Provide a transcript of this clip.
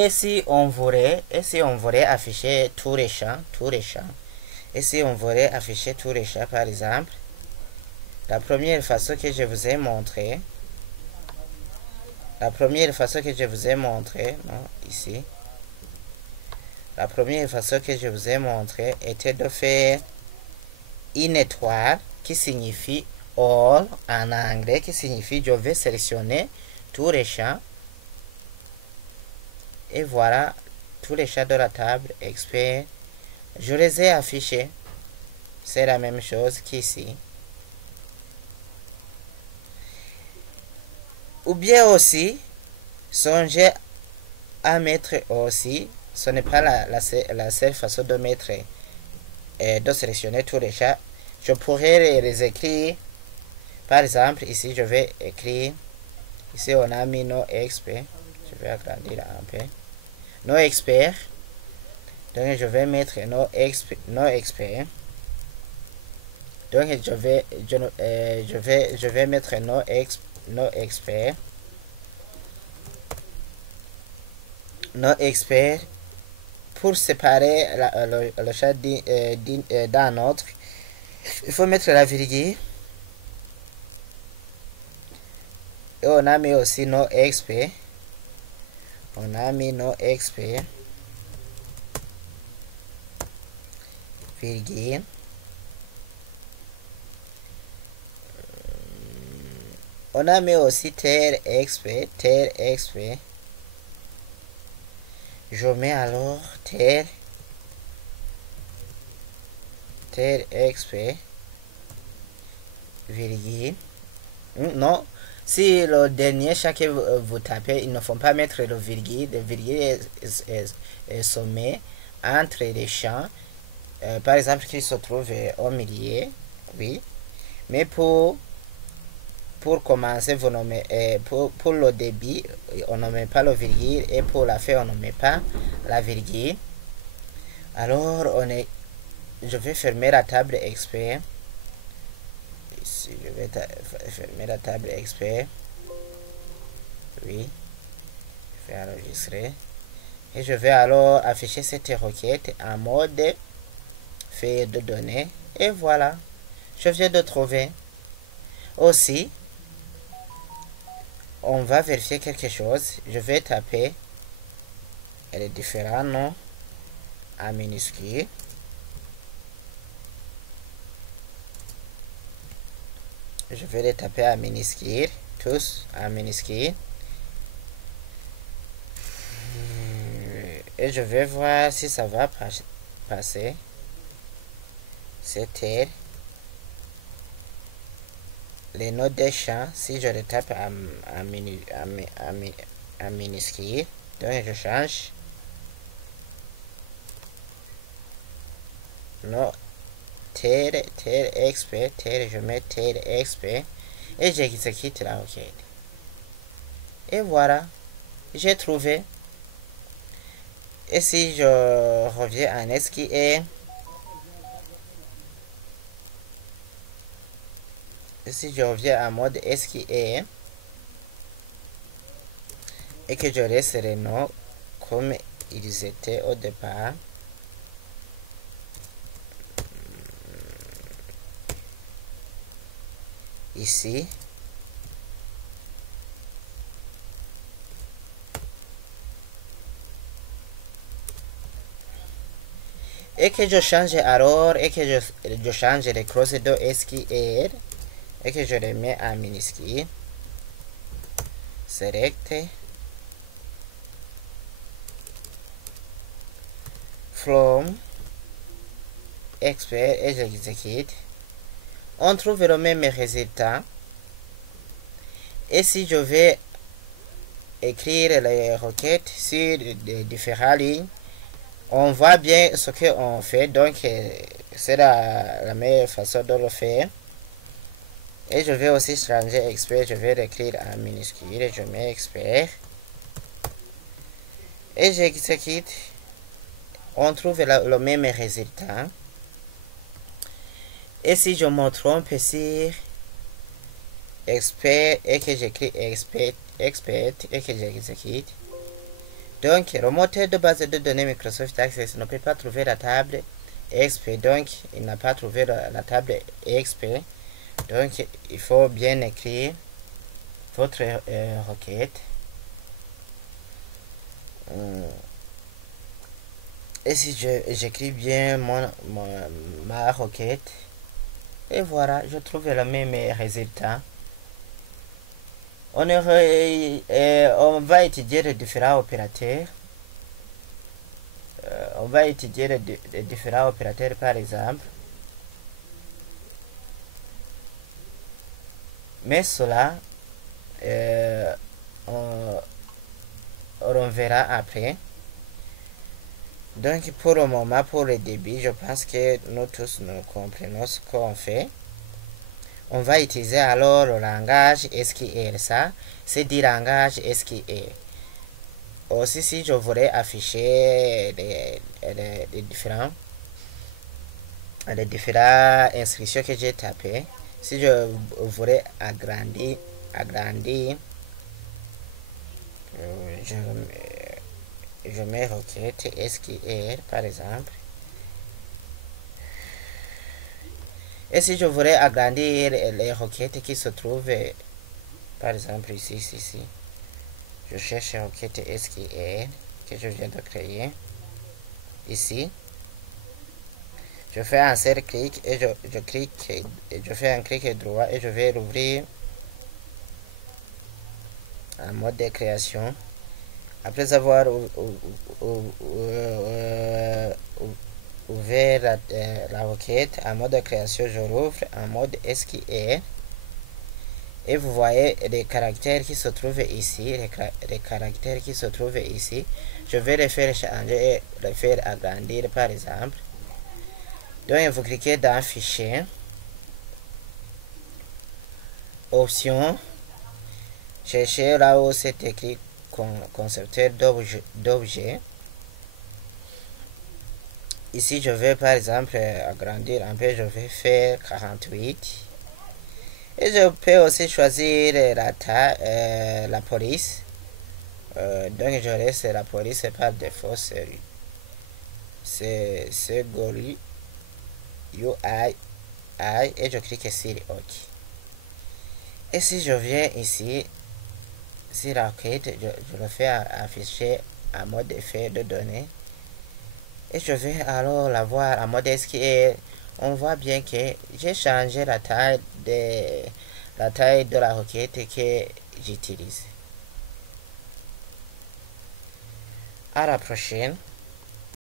et si on voulait afficher tous les champs, et si on voulait afficher tous les champs, par exemple, la première façon que je vous ai montré, non, ici, la première façon que je vous ai montré était de faire une étoile qui signifie all en anglais, qui signifie je vais sélectionner tous les champs. Et voilà tous les champs de la table expert. Je les ai affichés. C'est la même chose qu'ici. Ou bien aussi, songez à mettre aussi, ce n'est pas la seule façon de mettre et de sélectionner tous les chats. Je pourrais les écrire. Par exemple, ici, je vais écrire. Ici, on a mis nos experts. Je vais agrandir un peu. Nos experts. Donc, je vais mettre nos experts. Donc, je vais mettre nos experts. Nos experts. Pour séparer le chat d'un autre, il faut mettre la virgule. Et on a mis aussi nos experts. On a mis nos experts. Virgule. On a mis aussi tel expert. Je mets alors tel expert. Virgule. Non. Si le dernier chat que vous tapez, il ne faut pas mettre le virgule. Le virgule est sommé entre les champs. Par exemple, qui se trouve au milieu. Oui. Mais pour commencer, vous nommez, pour le début, on ne met pas le virgule. Et pour la fin, on ne met pas la virgule. Alors, je vais fermer la table expert. Ici, je vais fermer la table expert. Oui. Je vais enregistrer. Et je vais alors afficher cette requête en mode feuille de données. Et voilà. Je viens de trouver. Aussi, on va vérifier quelque chose. Je vais taper les différents noms en minuscule. Je vais les taper en minuscule, tous en minuscule. Et je vais voir si ça va passer. C'était les noms des champs. Si je les tape en minuscule, donc je change. Non. Tel expert, je mets tel expert et j'exécute la requête. Et voilà, j'ai trouvé. Et si je reviens en SQL, si je reviens en mode SQL et que je laisse les noms comme ils étaient au départ, ici, et que je change alors, et que je change les crosses de SQL et que je les mets en minuscule. Select from expert et j'exécute. On trouve le même résultat. Et si je vais écrire les requêtes sur différentes lignes, on voit bien ce qu'on fait. Donc, c'est la meilleure façon de le faire. Et je vais aussi changer expert. Je vais l'écrire en minuscule. Et je mets expert. Et j'exécute. On trouve le même résultat. Et si je me trompe sur expert et que j'écris expert et que j'exécute, Donc, le moteur de base de données Microsoft Access ne peut pas trouver la table EXP. Donc, il n'a pas trouvé la table EXP. Donc, il faut bien écrire votre requête. Et si j'écris bien ma requête, et voilà, je trouve le même résultat. On va étudier les différents opérateurs. On va étudier les différents opérateurs par exemple. Mais cela, on verra après. Donc pour le moment, pour le début, je pense que nous tous nous comprenons ce qu'on fait. On va utiliser alors le langage SQL. Ça, c'est du langage SQL. Aussi, si je voulais afficher les différentes instructions que j'ai tapées, si je voulais agrandir je mets requête SQL par exemple. Et si je voulais agrandir les requêtes qui se trouvent par exemple ici, je cherche requête SQL que je viens de créer ici. Je fais un seul clic et je clique et je fais un clic droit et je vais l'ouvrir en mode de création. Après avoir ouvert la requête en mode de création, je rouvre en mode SQL. Et vous voyez les caractères qui se trouvent ici, les caractères qui se trouvent ici. Je vais les faire changer et les faire agrandir par exemple. Donc vous cliquez dans Fichier, Options, cherchez là où c'est écrit Constructeur d'objets. Ici je vais par exemple agrandir un peu, je vais faire 48. Et je peux aussi choisir la police. Donc je laisse la police par défaut, c'est Gorille UI et je clique sur OK. Et si je viens ici sur la requête, je le fais afficher en mode effet de données. Et je vais alors la voir en mode SQL. On voit bien que j'ai changé la taille de la requête que j'utilise. À la prochaine.